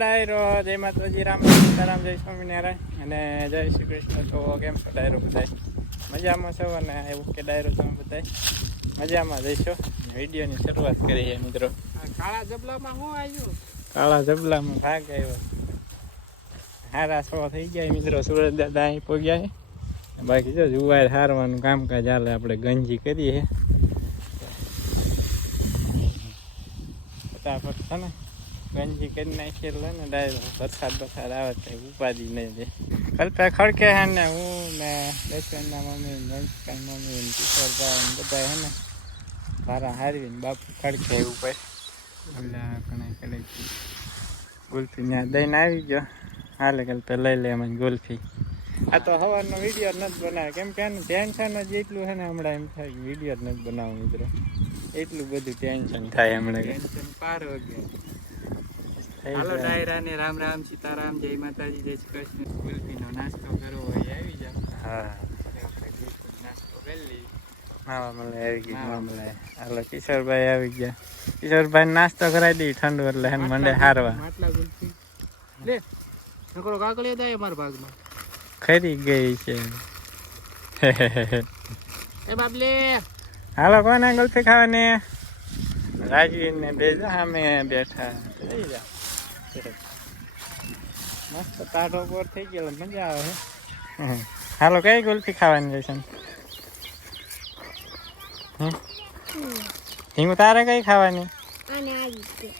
ડાયરો જય માતાજી. રામ સીતારામ. જય સ્વામિનારાયણ. અને જય શ્રી કૃષ્ણ. તો કેમ છો? ડાયરો બધાય? મજામાં છો? અને એવું કે ડાયરો તમે બધાય? મજામાં જઈશો વિડીયોની શરૂઆત કરી છે મિત્રો કાળા જબલામાં શું આવ્યું? કાળા જબલામાં ભાગ આવ્યો. હારા સો થઈ ગયા મિત્રો. સુરત દાદા અહીં પહોંચ્યા બાકી જો જુવાર હારવાનું કામકાજ હાલે આપણે ગંજી કરીએ. ફટાફટ છે ને? ગંજી કરી નાખી એટલે ને ડાયરેક્ટ વરસાદ વરસાદ આવે તો ઉપાધિ નહીં દે કલ્પે ખડકે હે ને હું ને દર્શનના મમ્મી ને વંશકાની મમ્મી ને કિશોરભાઈ ને બધા હે ને ભારા હારવીને બાપુ ખડકે ઉપર એટલે કણાઈ કરે ગુલ્ફી ત્યાં દઈને આવી ગયો. હાલે કલ્પે લઈ લે મને ગુલ્ફી. આ તો સવારનો વીડિયો નથી બનાવ્યો. કેમ કે એનું ટેન્શન જ એટલું છે ને હમણાં એમ થાય વીડિયો જ નથી બનાવવું મિત્રો. એટલું બધું ટેન્શન થાય હમણાં. ટેન્શન પાર વગર. હાલો ડાયરા ને રામ રામ સીતારામ જય માતાજી જય શ્રી કૃષ્ણ. ગુલફીનો નાસ્તો કરવો હોય આવી જાવ હા. નાસ્તો કરી મામા મલે આવી ગઈ મામા મામલે હાલો કિશોરભાઈ આવી ગયા. કિશોરભાઈ નાસ્તો કરાવી દઈ ઠંડુ એટલે હે મંડે હારવા. માટલા ગુલફી લે નકરો કાકડીઓ દે અમારા ભાગમાં. ખરી ગઈ છે. એ બાબલે હાલો કોને ગુલ્ફી ખાવાની? રાજવીર ને સામે બેઠા. મસ્ત ટાઢો બોર થઈ ગયેલો મજા આવે હાલો કઈ ગુલ્ફી ખાવાની રહેશે હિંગ તારે કઈ ખાવાની? આવી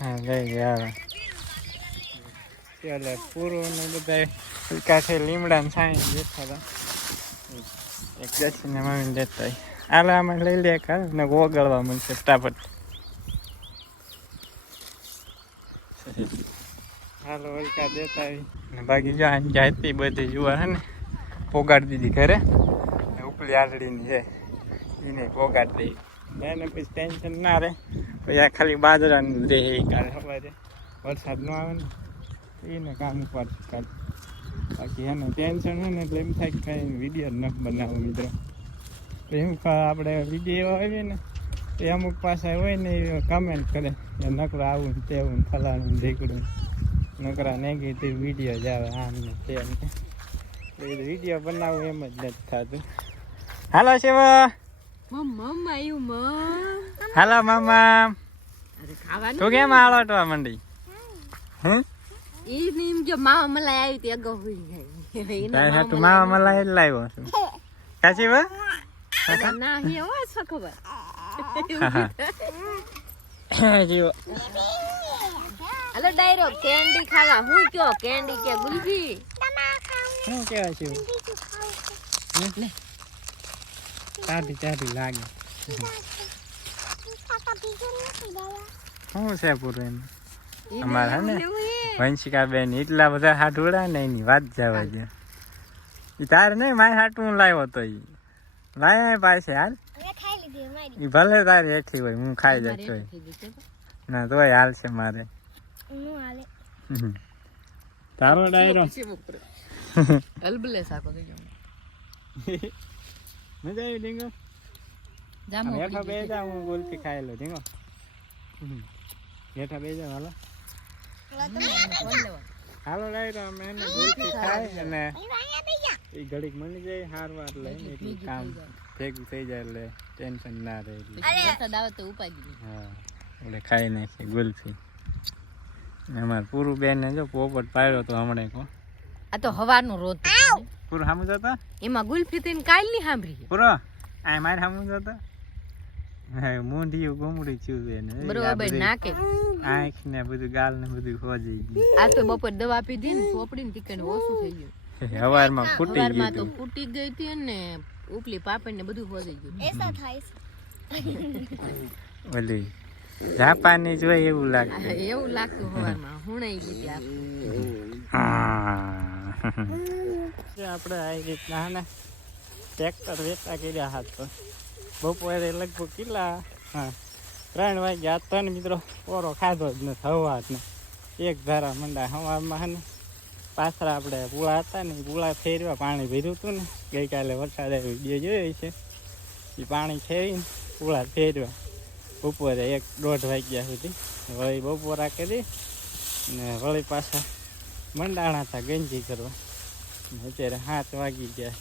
હા જઈ ગયા એટલે પૂરું ને બધા કાંઠે લીમડા ને છાંય બેઠા હતા. એક જસીને મમ્મીને દેતા હાલો આમાં લઈ લે કાલ ને ઓગળવા મળશે ફટાફટ. હાલો, હલકા દેતા આવી બાકી જો જાય જાતી બધી જુવાર હે ને, પોગાડી દીધી ઘરે. ઉપલી આલડીની છે. એને પોગાડી દઈ એને પછી ટેન્શન ના રહે. પછી આ ખાલી બાજરાનું રહે એ કાલે સવારે. વરસાદ ન આવે ને, એને કામ ઉપર કાઢ બાકી એને ટેન્શન હોય ને એટલે એમ થાય કે કાંઈ વીડિયો ન બનાવો મિત્રો. એમ આપણે વીડિયો આવીએ ને એ અમુક પાસે હોય ને એ કમેન્ટ કરે. નકરો આવું ને તેવું ફલાણું ઢીકડું નકરા નેગેટિવ વીડિયો જ આવે આમ ને તેમ વીડિયો બનાવવું એમ જ નથી થતું. હાલો શિવા. હાલો મામા તું કેમ આળોટવા મંડી? હમ મામા મલાઈ આવી તે અગાઉ હાટુ મામા મલાઈ જ લાવ્યો છું. કાચી ના હે ખબર. જીવો હાલો ડાયરો કેન્ડી ખાવા. હું કયો? કેન્ડી કે ગુલફી? શું કેવા છે? ચાટી ચાટી લાગે. શું છે પૂરું એમ? અમારા હે ને વંશિકા બેન એટલા બધા હાથ ઉડા ને એની વાત જવા દે ઈ તારે નહીં મારે હાટું લાવ્યો તો ઈ. લાયા પાસે હાલ. ઈ ભલે તારી હેઠી હોય હું ખાઈ જતો હોય. ના તોય હાલ છે મારે. તારો ડાયરો. અલબલે સાકો દે મજા આવી ડીંગો જામો હેઠા બે જા હું ગોલથી ખાઈ લો ડીંગો. હેઠા બે જા હાલો. હાલો ડાયરો અમે એને ગોલથી ખાય અને એ ઘડીક મળી જાય હારવાર લે એટલે કામ ભેગું થઈ જાય એટલે ટેન્શન ના રહે એટલે. દાવત તો ઉપાડી હા એટલે ખાઈ નાખી ગુલ્ફી. અમારે પૂરું બેન જો પોપટ પાડ્યો તો હમણાં કો આ તો હવાનું રોજ પૂરું સામું જતા? એમાં ગુલફી થઈને કાલની સાંભળી પૂરો? આ મારે સામું જતા? મૂંઢિયું ગોમડું બરોબર નાકે આંખ ને બધું ગાલ ને બધું ખોજી ગયું. આ તો બપોર દવા પીધી ને ચોપડી ને ટીકણ ઓછું થઈ ગયું. હવારમાં ફૂટી ગઈ તો ફૂટી ગઈ હતી ને ઉપલી પાપડ ને બધું ખોવાઈ ગયું. ઓલી જાપાની જોઈ એવું લાગે એવું લાગતું સવારમાં હુણાઈ ગઈ હતી આપણે આવી રીતના ને ટ્રેક્ટર વેચા કર્યા હાથ તો બપોરે લગભગ કેટલા? હા ત્રણ વાગ્યા. ત્રણ મિત્રો પોરો ખાધો જ નથી હવાજ ને એક ધારા મંડા હવામાં હે ને પાછળ આપણે પૂળા હતા ને પૂળા ફેરવા પાણી ભર્યું હતું ને, ગઈકાલે વરસાદ આવ્યો બે જોયો છે. એ પાણી ફેરીને પૂળા ફેરવા બપોરે એક દોઢ વાગ્યા સુધી વળી બપોરા કરી ને વળી પાછા મંડાણા હતા ગંજી કરવા. અત્યારે સાત વાગી ગયા.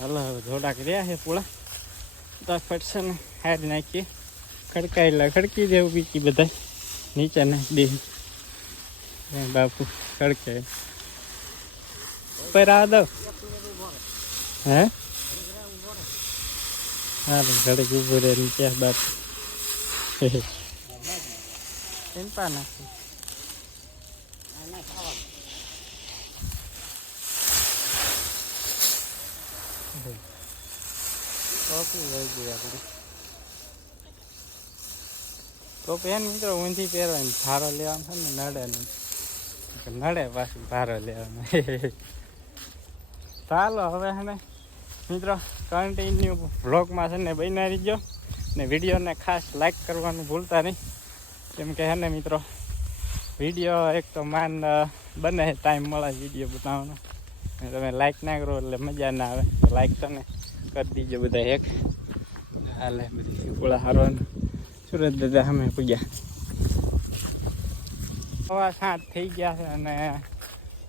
હલો થોડાક રહ્યા છે પૂળા તો છે ને હાર નાખીએ. ખડકાયેલા ખડકી દેવું બીજી બધા નીચે નાખી દે બાપુ કડકે પર આ હે? હા ઘડીક ઉભું રહે, નીચે ચિંતા નથી. ટોપી લઈ ગઈ આપણે. ટોપી એને મિત્રો, ઊંધી પહેરવાની, ધારો લેવાનો છે ને, નડે નહીં. કે નડે પાછું ભારો લેવાનો. ચાલો, હવે હે મિત્રો કન્ટિન્યુ બ્લોગમાં છે ને બનાવી ગયો ને વિડીયોને ખાસ લાઈક કરવાનું ભૂલતા નહીં. કેમ કે હે ને, મિત્રો, વીડિયો એક તો માન બને ટાઈમ મળે વીડિયો બનાવવાનો. તમે લાઈક ના કરો એટલે મજા ના આવે. લાઈક તો ને કરી દીજો બધા એક. હાલે, બધી ગોળા હારવાનું. સુરત દાદા અમે પૂગ્યા સવા સાત થઈ ગયા છે અને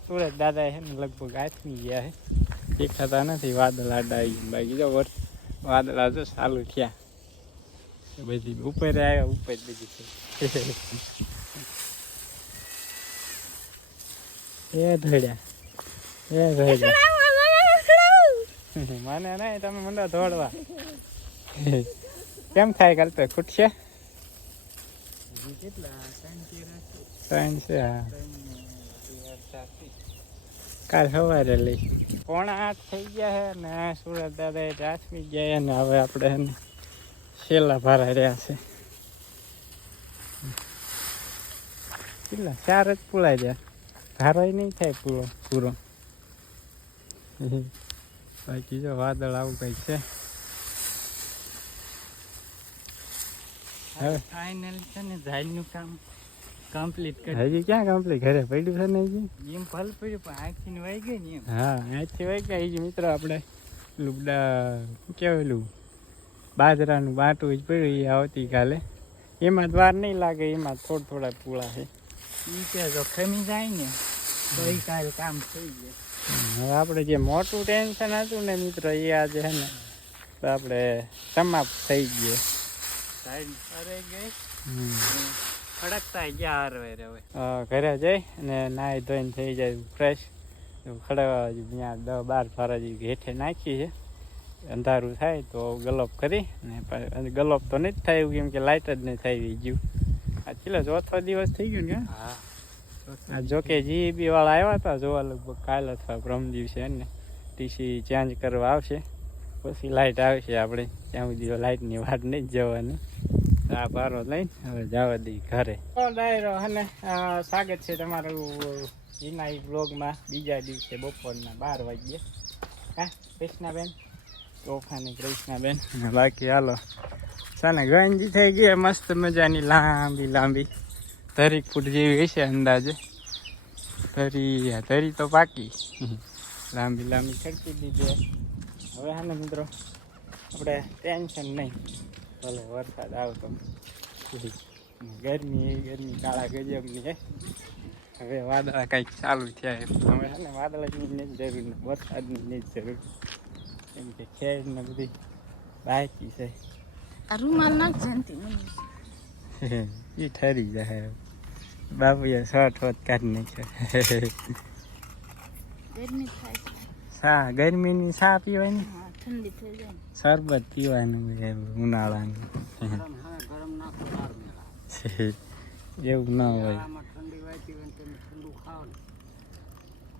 સુરત દાદા છે ને લગભગ આથમી ગયા છે. દેખાતા નથી, વાદળ આડા આવી બાકી જો વર્ષ વાદળા જો ચાલુ થયા. બધી ઉપર આવ્યા, ઉપર બધી એ ધડ્યા એ ધડ્યા. મને નહીં, તમે મને દોડવા કેમ થાય કાલ તો? ખૂટશે? કેટલા? શાંતિ છે, હા. કાલ સવારે લઈ. પોણા આઠ થઈ ગયા છે ને સુરત દાદા રાસમી ગયા ને હવે આપણે એને છેલ્લા ભારા રહ્યા છે. કેટલા? ચાર જ પુલાઈ જાય. ભારો નહીં થાય પૂરો પૂરો. બાકી જો વાદળ આવું કંઈક છે. હવે ફાઇનલ છે ને ઝાડનું કામ. કમ્પ્લીટ કરી હજી ક્યાં કમ્પ્લીટ ઘરે પડ્યું છે ને હજી? એમ ફલ પડ્યું પણ આખીને વહી ગઈ ને એમ. હા અહીંથી વહી ગયા હજી મિત્રો આપણે લુગડા કેવેલું બાજરાનું બાટું જ પડ્યું એ આવતીકાલે. એમાં દ્વાર નહીં લાગે એમાં થોડા થોડા પૂળા છે. એ કે જો ખમી જાય ને તો એ કાલ કામ થઈ જાય. હવે આપણે જે મોટું ટેન્શન હતું ને મિત્રો એ આજે છે ને તો આપણે સમાપ્ત થઈ ગયું. સાઈડ અરે ગઈ. હમ. ખડકતા ગયા હારવે રે હવે. ઘરે જઈ અને નાહી ધોઈને થઈ જાય ફ્રેશ ખડવા ત્યાં દસ બાર ફારા હેઠે નાખી છે. અંધારું થાય તો ગલોપ કરી અને પા- ગલોપ તો નહીં થાય કેમ કે લાઇટ જ નહીં થઈ ગયું. આ ચીલો ચોથો દિવસ થઈ ગયો ને હા આ જોકે જીબી વાળા આવ્યા હતા જોવા લગભગ કાલ અથવા પ્રમ દિવસે ને ટીસી ચેન્જ કરવા આવશે. પછી લાઇટ આવશે આપણે ત્યાં સુધી લાઇટની વાત નહીં જવાની. આ ભારો લઈને હવે જવા દઈ ઘરે. ડાયરો અને સ્વાગત છે તમારું હિનાઈ બ્લોગમાં બીજા દિવસે બપોરના બાર વાગ્યે. હા, કૃષ્ણાબેન? તોફાની કૃષ્ણાબેન. બાકી હાલો. સાને ગંજી થઈ ગઈ મસ્ત મજાની લાંબી લાંબી. ધરીક ફૂટ જેવી હશે અંદાજે. ધરી ધરી તો પાકી. લાંબી લાંબી ખડકી દીધી હવે હા મિત્રો, આપણે ટેન્શન નહીં. ભલે વરસાદ આવતો ગરમી ગરમી કાળા ગજબની હે. હવે વાદળા કંઈક ચાલુ થયા છે. હવે છે ને વાદળની નહીં જરૂર ને વરસાદની નહીં જરૂર. કેમ કે ખેડ ને બધી બાકી છે. આ રૂમાલ જંતી એ ઠરી જાય બાપુએ શર્ટ હોત કાઢી નાખ્યો. ગરમી થાય સા ગરમીની સા પીવાની? હા. ઠંડી થઈ જાય. શરબત પીવાનું ઉનાળાનું એવું ના હોય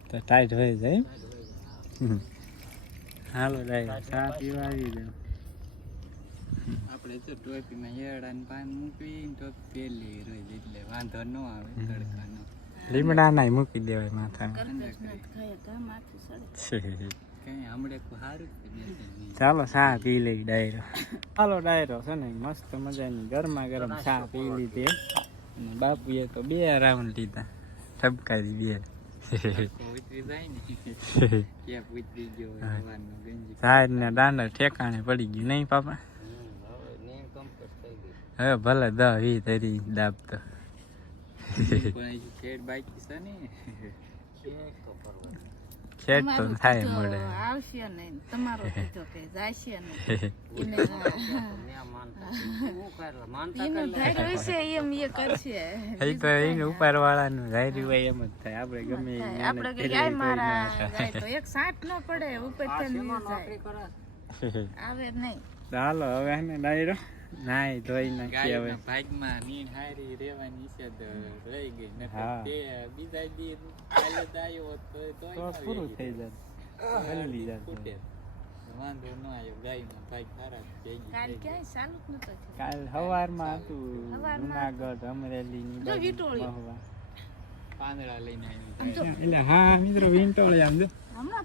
તો ટાઈટ હોય જાય. હાલો ડાય ચા પીવા આવી જાવ આપણે તો ટોપીમાં હેડા ને પાન મૂકી ટોપી પેલી રહી એટલે વાંધો ન આવે તડકાનો લીમડા નાય મૂકી દેવાય માથા ચાલો ચા પી લઈ ડાયરો. ચાલો ડાયરો છે ને મસ્ત મજાની ગરમા ગરમ ચા પી લીધી અને બાપુએ તો બે રાઉન્ડ લીધા ઠપકારી બે. સાહેબ ને દાંડા ઠેકાણે પડી ગયું નહીં પાપા? હવે ભલે દહ વી તરી દાબ તો પણ બાકી છે ને. ખેડ તો થાય મળે. આવશે ને. તમારો કીધો કે જાશે ના. થાય. જાય તો એક સાટ ન પડે ઉપર જાય. આવે નહીં. ચાલો હવે ને ડાયરો. નાય ધોઈ નાખીએ હવે. ભાગમાં નીન હારી રેવાની છે તો રહી ગઈ. નકર તે બીજા દી કાલે દાયો તો તો પૂરું થઈ જાય હલી જાય વાંધો ન આવ્યો કાલ થઈ ગઈ. ક્યાંય ચાલુ જ નતો કાલ સવારમાં હતું જુનાગઢ અમરેલી ની પાંદડા લઈને એટલે હા મિત્રો વિંટોળી આમ જો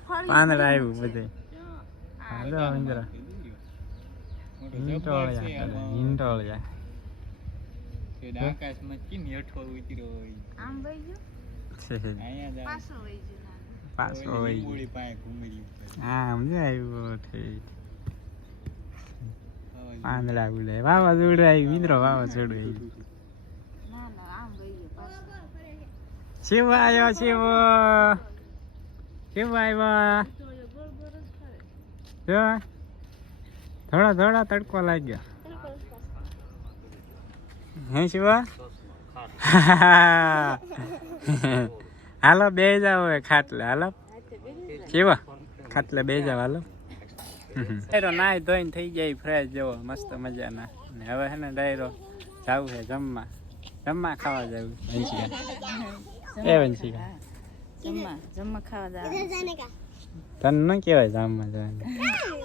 પાંદડા આવ્યું બધે. હાલો મિત્રો. કરે વિંટોળિયા આવ્યું આકાશમાં કેમ હેઠો ઉતર્યો હોય. આમ વહી ગયું? અહીંયા જ પાછો વહી ગયું પાછો ઓલી હોય પાસે ઘૂમેલી હા સમજે આવ્યું ઠીક પાંદડા ઉડે વાવાઝોડું આવ્યું મિત્રો વાવાઝોડું આવ્યું ના ના આમ વહી ગયું પાછો. શિવ આવ્યો શિવ? શિવ આવ્યો? થોડા થોડા તડકો લાગ્યો. હે શિવા? હાલો બે જાવ હવે ખાટલે હાલો. શિવા ખાટલે બે જાવ હાલો. ડાયરો નાય ધોઈને થઈ જાય ફ્રેશ જેવો મસ્ત મજાના. ને હવે હે ને ડાયરો જાવું છે જમવા. જમવા ખાવા જવું વંશિકા. એ વંશિકા. જમવા જમવા ખાવા જવાનું તને ન કહેવાય જમવા જવાનું.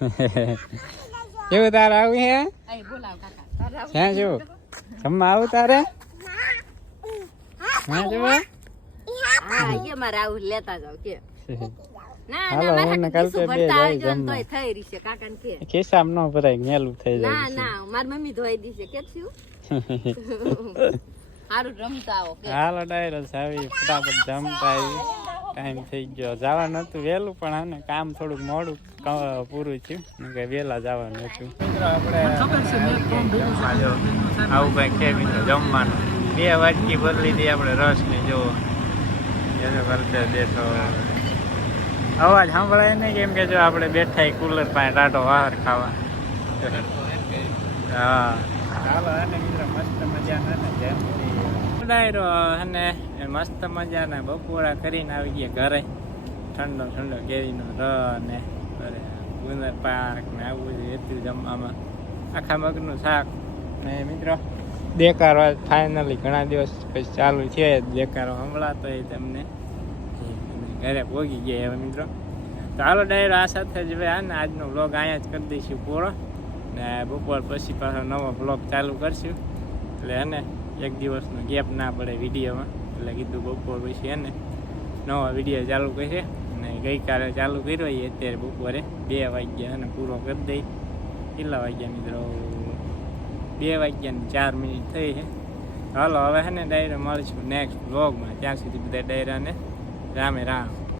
કેવું તારે આવું હે? હે જો. જમવા આવું તારે? હા જો? હા એ મારે આવું લેતા જાવ કે. હાલો, હું ને કાલ તો બે જાય જમવા. થઈ રહી છે કાકાને કે. ખિસ્સામાં ન ભરાય મેલું થઈ જાય ના મારી મમ્મી ધોઈ દીશે કે છું સારું રમતા આવો હાલો ડાયરો આવી ફટાફટ જમતા આવી ટાઈમ થઈ ગયો. જવાનું હતું વહેલું પણ આને કામ થોડુંક મોડું પૂરું થયું. કે વહેલા જવાનું હતું. આવું કઈ છે મિત્રો જમવાનું. બે વાટકી ભરી લીધી આપણે રસ ને જો એને ભરતે બેઠો. અવાજ સાંભળાય નહીં કેમ કે જો આપણે બેઠા કુલર પાસે ટાટો વાહર ખાવા. હા. ચાલો અને મિત્રો મસ્ત મજાના ને જમતી ડાયરો અને મસ્ત મજાના બપોરા કરીને આવી ગયા ઘરે. ઠંડો ઠંડો કેરીનો ર ને અરે ગુંદર પાક ને આવું બધું હતું જમવામાં. આખા મગનું શાક ને મિત્રો દેકારો ફાઇનલી ઘણા દિવસ પછી ચાલુ છે. દેકારો તો એ તમને. ઘરે પહોંચી ગયા હવે મિત્રો. ચાલો ડાયરો આ સાથે જ હવે ને આજનો બ્લોગ અહીંયા જ કરી દઈશું પૂરો. ને બપોર પછી પાછો નવો બ્લોગ ચાલુ કરશું. એટલે એને એક દિવસનો ગેપ ના પડે વિડીયોમાં. એટલે કીધું બપોર પછી એને નવો વીડિયો ચાલુ કરશે. અને ગઈકાલે ચાલુ કર્યો એ અત્યારે બપોરે બે વાગ્યા અને પૂરો કરી દઈ કેટલા વાગ્યા મિત્રો? બે વાગ્યાની ચાર મિનિટ થઈ છે. હાલો, હવે છે ને ડાયરા મળીશું નેક્સ્ટ બ્લોગમાં ત્યાં સુધી બધા ડાયરાને રામે રામ.